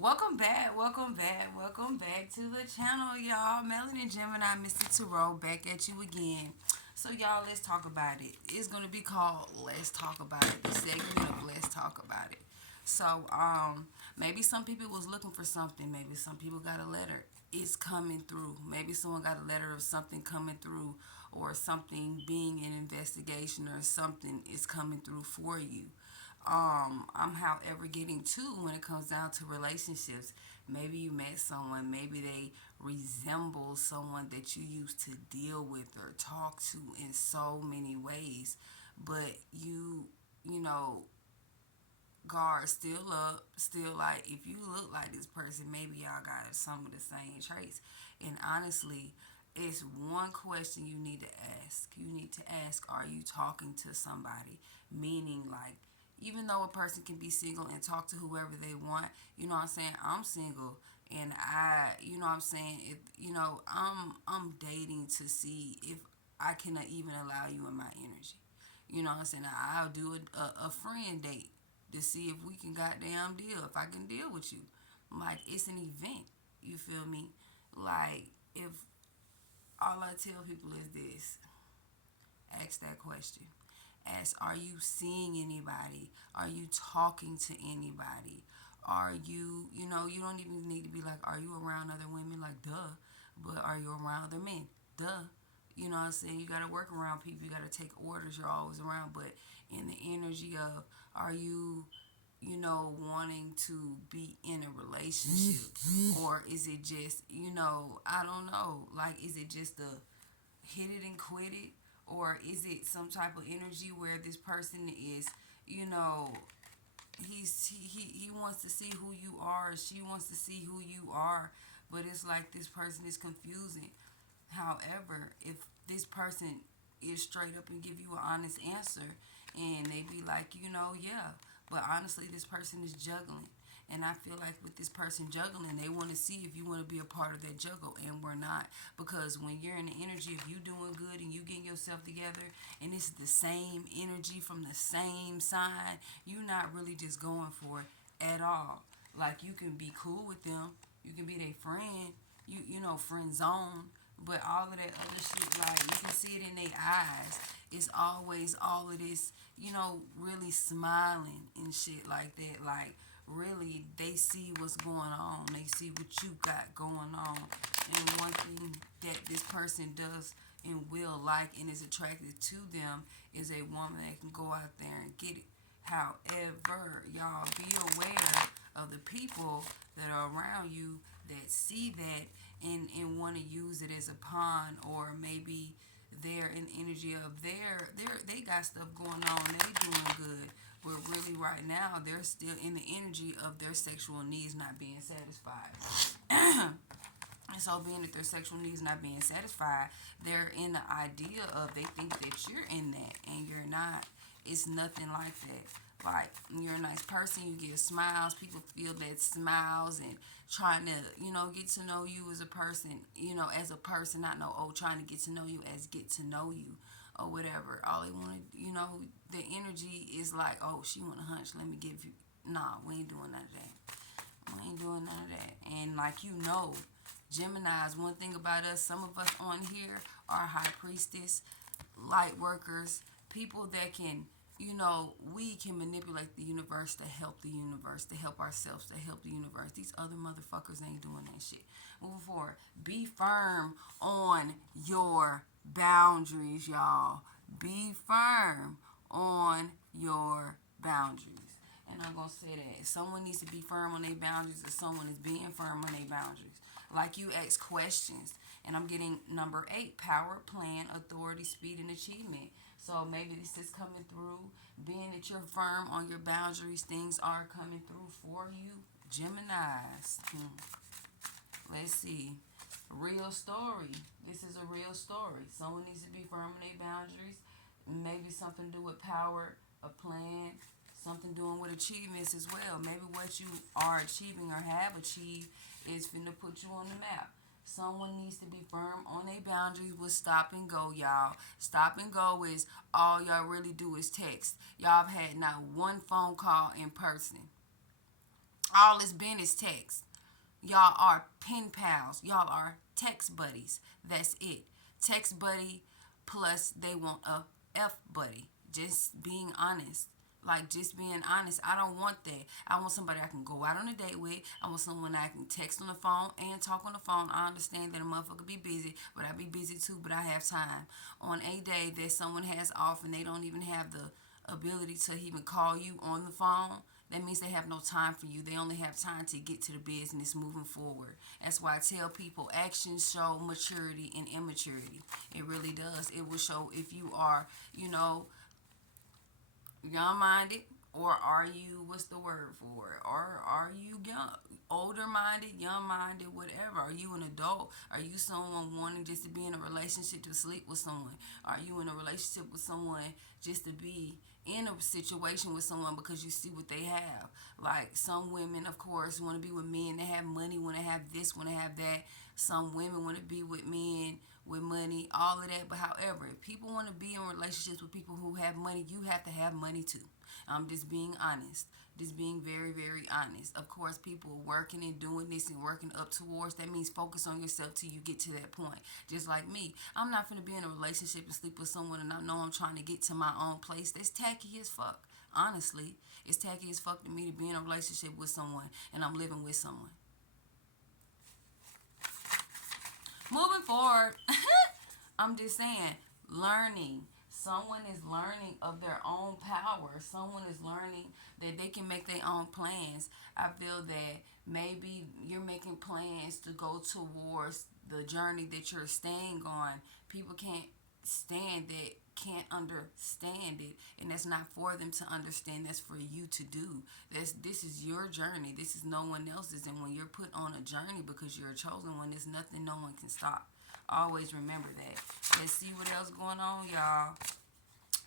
welcome back to the channel, y'all. Melanie and Gemini, Mr. Tarot, back at you again. So, y'all, let's talk about it. It's gonna be called "Let's Talk About It." The segment of "Let's Talk About It." So, maybe some people was looking for something. Maybe some people got a letter. It's coming through. Maybe someone got a letter of something coming through, or something being an investigation, or something is coming through for you. I'm however getting to when it comes down to relationships. Maybe you met someone, maybe they resemble someone that you used to deal with or talk to in so many ways, but you know, guard still up, still like if you look like this person, maybe y'all got some of the same traits. And honestly, it's one question you need to ask. You need to ask, are you talking to somebody? Meaning, like, even though a person can be single and talk to whoever they want, you know what I'm saying? I'm single and you know what I'm saying? If I'm dating to see if I can even allow you in my energy. You know what I'm saying? I'll do a friend date to see if we can goddamn deal, if I can deal with you. Like, it's an event. You feel me? Like, if all I tell people is this, ask that question. Ask, are you seeing anybody? Are you talking to anybody? Are you, you don't even need to be like, are you around other women? Like, duh. But are you around other men? Duh. You know what I'm saying? You got to work around people. You got to take orders. You're always around. But in the energy of, are you, wanting to be in a relationship? Or is it just, I don't know. Like, is it just a hit it and quit it? Or is it some type of energy where this person is, you know, he wants to see who you are, she wants to see who you are, but it's like this person is confusing. However, if this person is straight up and give you an honest answer, and they be like, yeah, but honestly, this person is juggling. And I feel like with this person juggling, they want to see if you want to be a part of that juggle, and we're not. Because when you're in the energy, if you doing good and you getting yourself together, and it's the same energy from the same sign, you're not really just going for it at all. Like, you can be cool with them, you can be their friend, friend zone, but all of that other shit, like, you can see it in their eyes. It's always all of this, really smiling and shit like that. Like, really, they see what's going on. They see what you got going on. And one thing that this person does and will like and is attracted to them is a woman that can go out there and get it. However, y'all be aware of the people that are around you that see that and want to use it as a pawn, or maybe they're in energy of they got stuff going on, they doing good, but really right now they're still in the energy of their sexual needs not being satisfied. And so, being that their sexual needs not being satisfied, they're in the idea of, they think that you're in that and you're not. It's nothing like that. Like, you're a nice person, you give smiles, people feel that smiles and trying to, get to know you as a person, as a person, not know, oh, trying to get to know you as get to know you or whatever. All they want to, the energy is like, oh, she want a hunch, let me give you. Nah, we ain't doing none of that. We ain't doing none of that. And like, Geminis, one thing about us, some of us on here are high priestess, light workers, people that can, we can manipulate the universe to help the universe, to help ourselves, to help the universe. These other motherfuckers ain't doing that shit. Moving forward, be firm on your boundaries, y'all. Be firm on your boundaries. And I'm going to say that someone needs to be firm on their boundaries, or someone is being firm on their boundaries. Like, you ask questions. And I'm getting number 8, power, plan, authority, speed, and achievement. So maybe this is coming through. Being that you're firm on your boundaries, things are coming through for you. Geminis. Let's see. Real story. This is a real story. Someone needs to be firm on their boundaries. Maybe something to do with power, a plan, something doing with achievements as well. Maybe what you are achieving or have achieved is finna put you on the map. Someone needs to be firm on their boundaries with stop and go, y'all. Stop and go is all y'all really do is text. Y'all have had not one phone call in person. All it's been is text. Y'all are pen pals. Y'all are text buddies. That's it. Text buddy plus they want a F buddy. Just being honest. Like, just being honest. I don't want that. I want somebody I can go out on a date with. I want someone I can text on the phone and talk on the phone. I understand that a motherfucker be busy, but I be busy too, but I have time. On a day that someone has off and they don't even have the ability to even call you on the phone, that means they have no time for you. They only have time to get to the business moving forward. That's why I tell people actions show maturity and immaturity. It really does. It will show if you are, you know, young minded, or are you, what's the word for it, or are you young, older minded, young minded, whatever? Are you an adult? Are you someone wanting just to be in a relationship to sleep with someone? Are you in a relationship with someone just to be in a situation with someone because you see what they have? Like, some women, of course, want to be with men that have money, want to have this, want to have that. Some women want to be with men with money, all of that. But however, if people want to be in relationships with people who have money, you have to have money too. I'm just being honest. Just being very, very honest. Of course, people working and doing this and working up towards, that means focus on yourself till you get to that point. Just like me. I'm not going to be in a relationship and sleep with someone and I know I'm trying to get to my own place. That's tacky as fuck. Honestly, it's tacky as fuck to me to be in a relationship with someone and I'm living with someone. Moving forward, I'm just saying, learning. Someone is learning of their own power. Someone is learning that they can make their own plans. I feel that maybe you're making plans to go towards the journey that you're staying on. People can't stand it, can't understand it, and that's not for them to understand. That's for you to do. This is your journey. This is no one else's. And when you're put on a journey because you're a chosen one, there's nothing no one can stop. Always remember that. Let's see what else going on, y'all.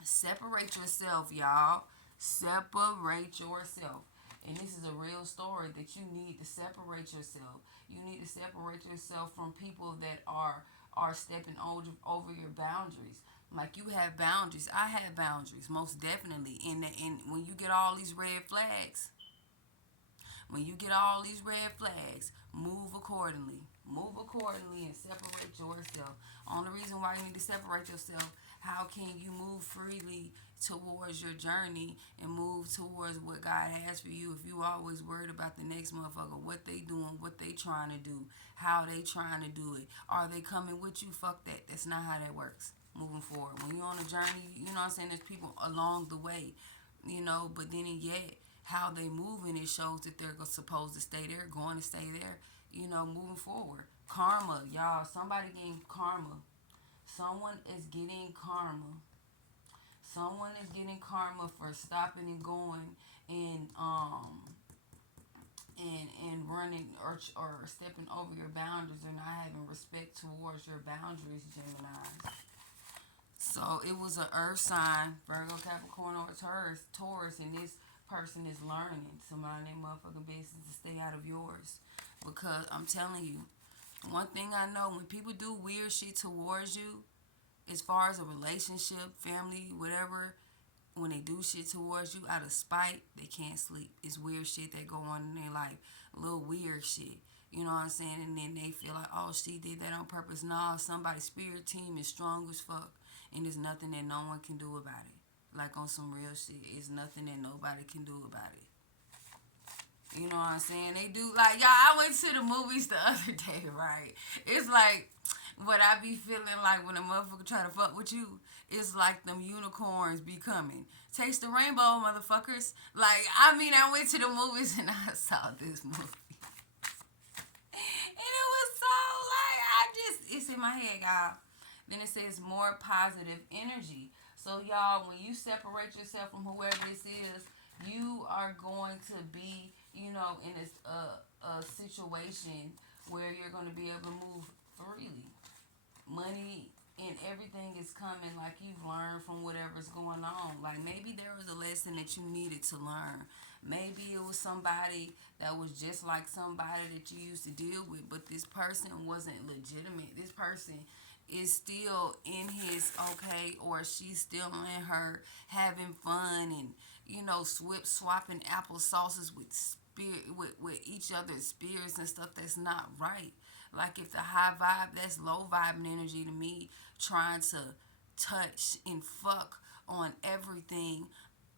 Separate yourself, y'all. Separate yourself. And this is a real story that you need to separate yourself. You need to separate yourself from people that are stepping over your boundaries. Like, you have boundaries. I have boundaries, most definitely. And when you get all these red flags, when you get all these red flags, move accordingly. Move accordingly and separate yourself. Only reason why you need to separate yourself, how can you move freely towards your journey and move towards what God has for you if you always worried about the next motherfucker, what they doing, what they trying to do, how they trying to do it. Are they coming with you? Fuck that. That's not how that works. Moving forward. When you're on a journey, you know what I'm saying, there's people along the way, but then and yet how they moving, it shows that they're supposed to stay there, going to stay there, moving forward. Karma, y'all. Somebody getting karma. Someone is getting karma. Someone is getting karma for stopping and going and running or stepping over your boundaries or not having respect towards your boundaries, Gemini. So it was an earth sign, Virgo, Capricorn, or Taurus, and this person is learning. Somebody in their motherfucking business to stay out of yours. Because I'm telling you, one thing I know, when people do weird shit towards you, as far as a relationship, family, whatever, when they do shit towards you out of spite, they can't sleep. It's weird shit that go on in their life. A little weird shit. You know what I'm saying? And then they feel like, oh, she did that on purpose. Nah, somebody's spirit team is strong as fuck. And there's nothing that no one can do about it. Like, on some real shit. It's nothing that nobody can do about it. You know what I'm saying? They do, like, y'all, I went to the movies the other day, right? It's like, what I be feeling like when a motherfucker try to fuck with you, it's like them unicorns be coming. Taste the rainbow, motherfuckers. Like, I went to the movies and I saw this movie. And it was so, like, it's in my head, y'all. Then it says more positive energy. So, y'all, when you separate yourself from whoever this is, you are going to be, in a situation where you're going to be able to move freely. Money and everything is coming like you've learned from whatever's going on. Like, maybe there was a lesson that you needed to learn. Maybe it was somebody that was just like somebody that you used to deal with, but this person wasn't legitimate. This person is still in his okay, or she's still in her having fun and swapping apple sauces with spirit with each other's spirits and stuff that's not right. Like if the high vibe, that's low vibing energy to me, trying to touch and fuck on everything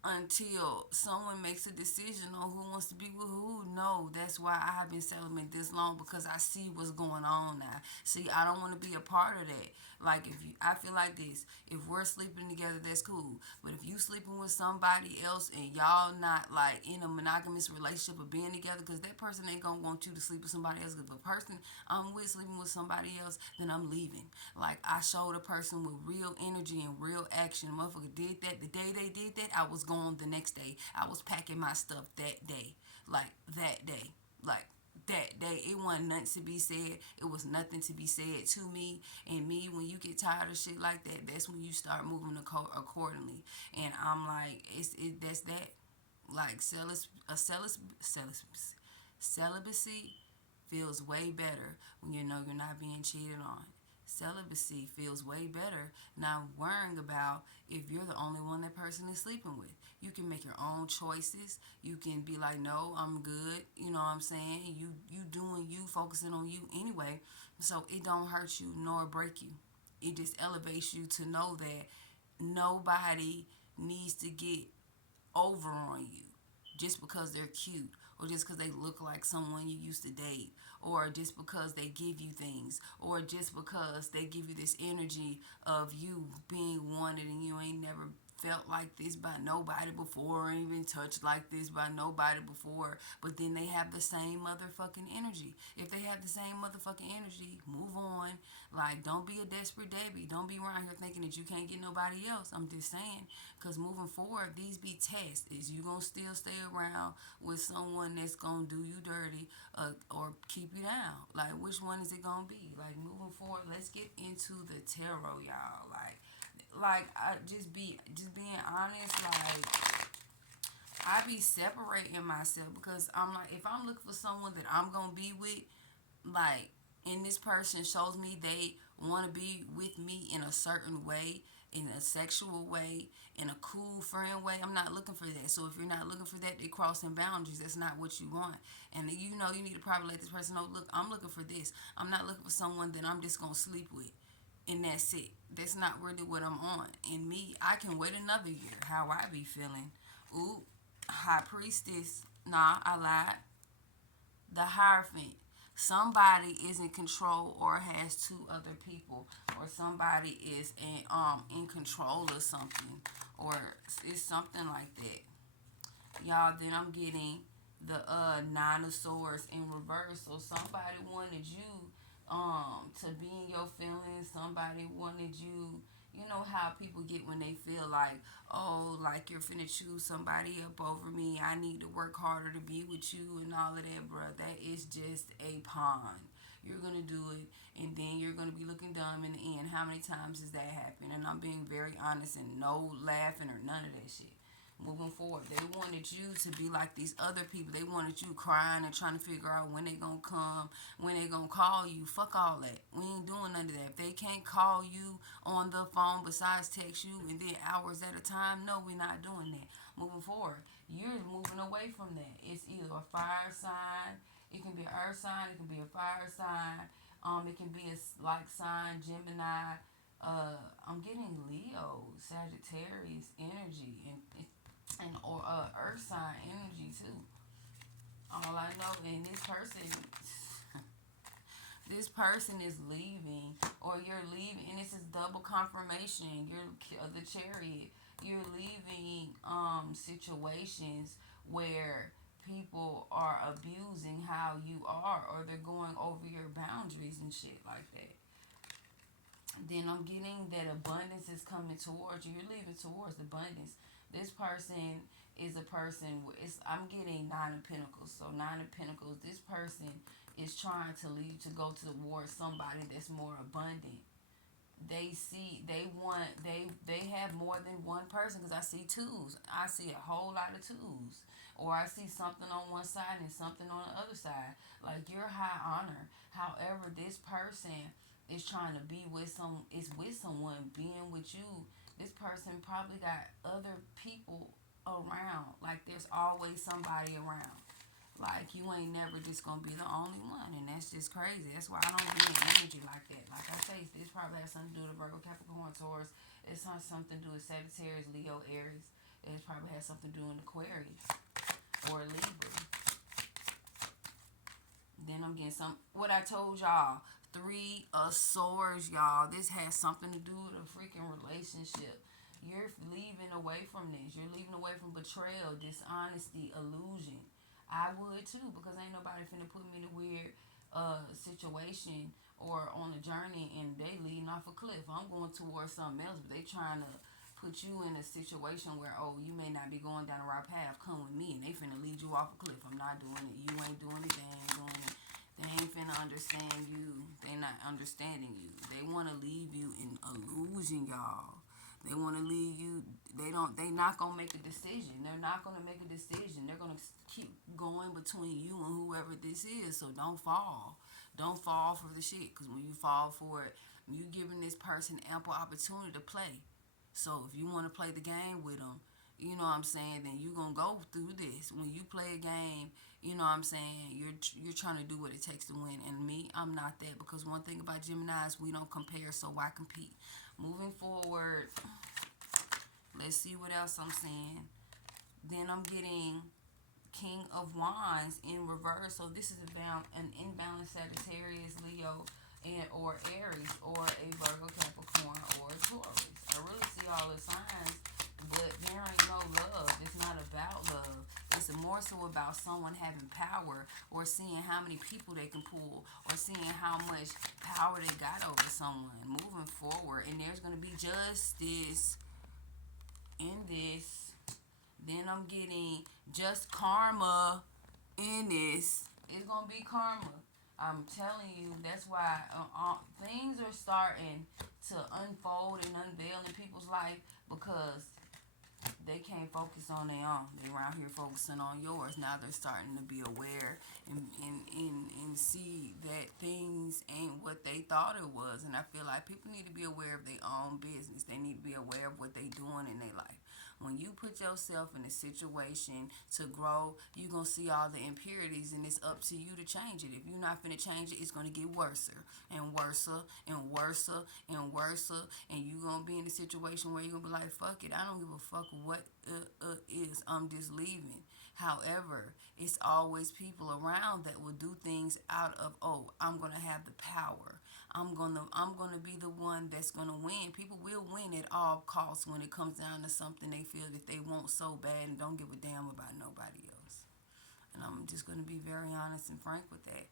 until someone makes a decision on who wants to be with who. No, that's why I have been celibate this long, because I see what's going on now. See, I don't want to be a part of that. Like if you, I feel like this. If we're sleeping together, that's cool. But if you sleeping with somebody else and y'all not like in a monogamous relationship or being together, because that person ain't gonna want you to sleep with somebody else. If a person I'm with sleeping with somebody else, then I'm leaving. Like I showed a person with real energy and real action. Motherfucker did that. The day they did that, I was gone the next day. I was packing my stuff that day. Like that day. Like that day, it wasn't nothing to be said. It was nothing to be said to me. And me, when you get tired of shit like that, that's when you start moving accordingly. And I'm like, that's that. Like celibacy feels way better when you know you're not being cheated on. Celibacy feels way better not worrying about if you're the only one that person is sleeping with. You can make your own choices. You can be like, no, I'm good. You know what I'm saying? You doing you, focusing on you anyway. So it don't hurt you nor break you. It just elevates you to know that nobody needs to get over on you just because they're cute, or just because they look like someone you used to date, or just because they give you things, or just because they give you this energy of you being wanted and you ain't never felt like this by nobody before, or even touched like this by nobody before. But then they have the same motherfucking energy. If they have the same motherfucking energy, move on. Like, don't be a desperate Debbie. Don't be around here thinking that you can't get nobody else. I'm just saying, because moving forward, these be tests. Is you gonna still stay around with someone that's gonna do you dirty, or keep you down? Like, which one is it gonna be? Like, moving forward, let's get into the tarot, y'all. Like I just being honest. Like, I be separating myself, because I'm like, if I'm looking for someone that I'm gonna be with, like, and this person shows me they want to be with me in a certain way, in a sexual way, in a cool friend way, I'm not looking for that. So if you're not looking for that, they're crossing boundaries. That's not what you want. And you know, you need to probably let this person know, look, I'm looking for this. I'm not looking for someone that I'm just gonna sleep with and that's it. That's not really what I'm on. And me, I can wait another year. How I be feeling. Ooh, High Priestess. Nah, I lied. The Hierophant. Somebody is in control or has two other people, or somebody is in control of something, or it's something like that. Y'all, then I'm getting the Nine of Swords in reverse. So somebody wanted you to be in your feelings. Somebody wanted you. You know how people get when they feel like, oh, like you're finna choose somebody up over me. I need to work harder to be with you and all of that, bruh. That is just a pawn. You're gonna do it, and then you're gonna be looking dumb in the end. How many times has that happened? And I'm being very honest, and no laughing or none of that shit. Moving forward, they wanted you to be like these other people. They wanted you crying and trying to figure out when they gonna come, when they gonna call you. Fuck all that. We ain't doing none of that. If they can't call you on the phone besides text you and then hours at a time, no, we're not doing that. Moving forward, you're moving away from that. It's either a fire sign, it can be an earth sign, it can be a fire sign, it can be a like sign, Gemini. I'm getting Leo, Sagittarius energy, and or earth sign energy too. All I know, and this person is leaving, or you're leaving, and this is double confirmation. You're the Chariot. You're leaving situations where people are abusing how you are, or they're going over your boundaries and shit like that. Then I'm getting that abundance is coming towards you. You're leaving towards abundance. This person is a person. I'm getting Nine of Pentacles. So Nine of Pentacles. This person is trying to lead to go towards somebody that's more abundant. They have more than one person, because I see twos. I see a whole lot of twos, or I see something on one side and something on the other side. Like, you're high honor. However, this person is trying to be with someone being with you. This person probably got other people around. Like, there's always somebody around. Like, you ain't never just gonna be the only one, and that's just crazy. That's why I don't be in energy like that. Like I say, this probably has something to do with Virgo, Capricorn, Taurus. It's has something to do with Sagittarius, Leo, Aries. It probably has something to do with Aquarius or Libra. Then I'm getting some. What I told y'all, three of swords, y'all. This has something to do with a freaking relationship. You're leaving away from this. You're leaving away from betrayal, dishonesty, illusion. I would too, because ain't nobody finna put me in a weird situation or on a journey and they leading off a cliff. I'm going towards something else, but they trying to put you in a situation where, oh, you may not be going down the right path. Come with me, and they finna lead you off a cliff. I'm not doing it. You ain't doing it. They ain't doing it. They ain't finna understand you. They not understanding you. They wanna leave you in illusion, y'all. They wanna leave you. They don't. They not gonna make a decision. They're not gonna make a decision. They're gonna keep going between you and whoever this is. So don't fall. Don't fall for the shit. Cause when you fall for it, you giving this person ample opportunity to play. So if you want to play the game with them, you know what I'm saying, then you going to go through this. When you play a game, you know what I'm saying, you're trying to do what it takes to win. And me, I'm not that, because one thing about Geminis, we don't compare, so why compete? Moving forward, let's see what else I'm seeing. Then I'm getting King of Wands in reverse. So this is about an imbalanced Sagittarius, Leo, and or Aries, or a Virgo, Capricorn, or a Taurus. I really see all the signs, but there ain't no love. It's not about love. It's more so about someone having power, or seeing how many people they can pull, or seeing how much power they got over someone. Moving forward, and there's gonna be justice in this. Then I'm getting just karma in this. It's gonna be karma. I'm telling you, that's why things are starting to unfold and unveil in people's life, because they can't focus on their own. They're around here focusing on yours. Now they're starting to be aware and see that things ain't what they thought it was. And I feel like people need to be aware of their own business. They need to be aware of what they doing in their life. When you put yourself in a situation to grow, you're going to see all the impurities, and it's up to you to change it. If you're not finna change it, it's going to get worse and worse and worse and worse. And you're going to be in a situation where you're going to be like, fuck it, I don't give a fuck what is. I'm just leaving. However, it's always people around that will do things out of, oh, I'm going to have the power. I'm gonna be the one that's gonna win. People will win at all costs when it comes down to something they feel that they want so bad and don't give a damn about nobody else. And I'm just gonna be very honest and frank with that.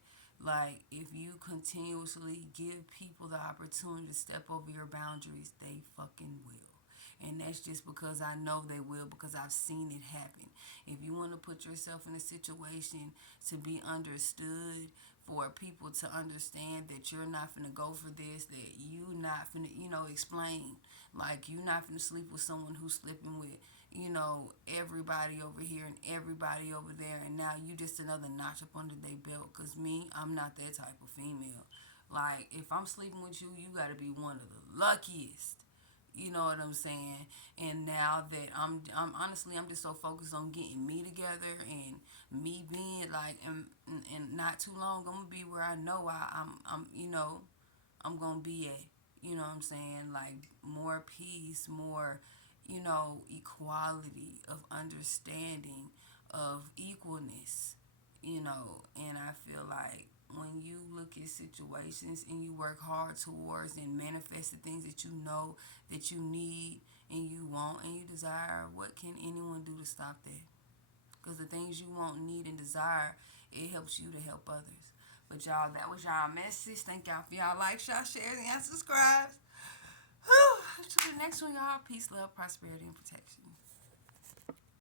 Like, if you continuously give people the opportunity to step over your boundaries, they fucking will. And that's just because I know they will, because I've seen it happen. If you want to put yourself in a situation to be understood, for people to understand that you're not finna go for this, that you not finna, explain. Like, you not finna sleep with someone who's sleeping with, everybody over here and everybody over there, and now you just another notch up under their belt. Cause me, I'm not that type of female. Like, if I'm sleeping with you, you gotta be one of the luckiest. You know what I'm saying? And now that I'm honestly, I'm just so focused on getting me together and me being like, and not too long, I'm gonna be where I know I'm gonna be at. You know what I'm saying? Like, more peace, more, equality, of understanding, of equalness, and I feel like when you look at situations and you work hard towards and manifest the things that you know that you need and you want and you desire, what can anyone do to stop that? Because the things you want, need, and desire, it helps you to help others. But y'all, that was y'all message. Thank y'all for y'all likes, y'all shares, and y'all subscribes. To the next one, y'all. Peace, love, prosperity, and protection.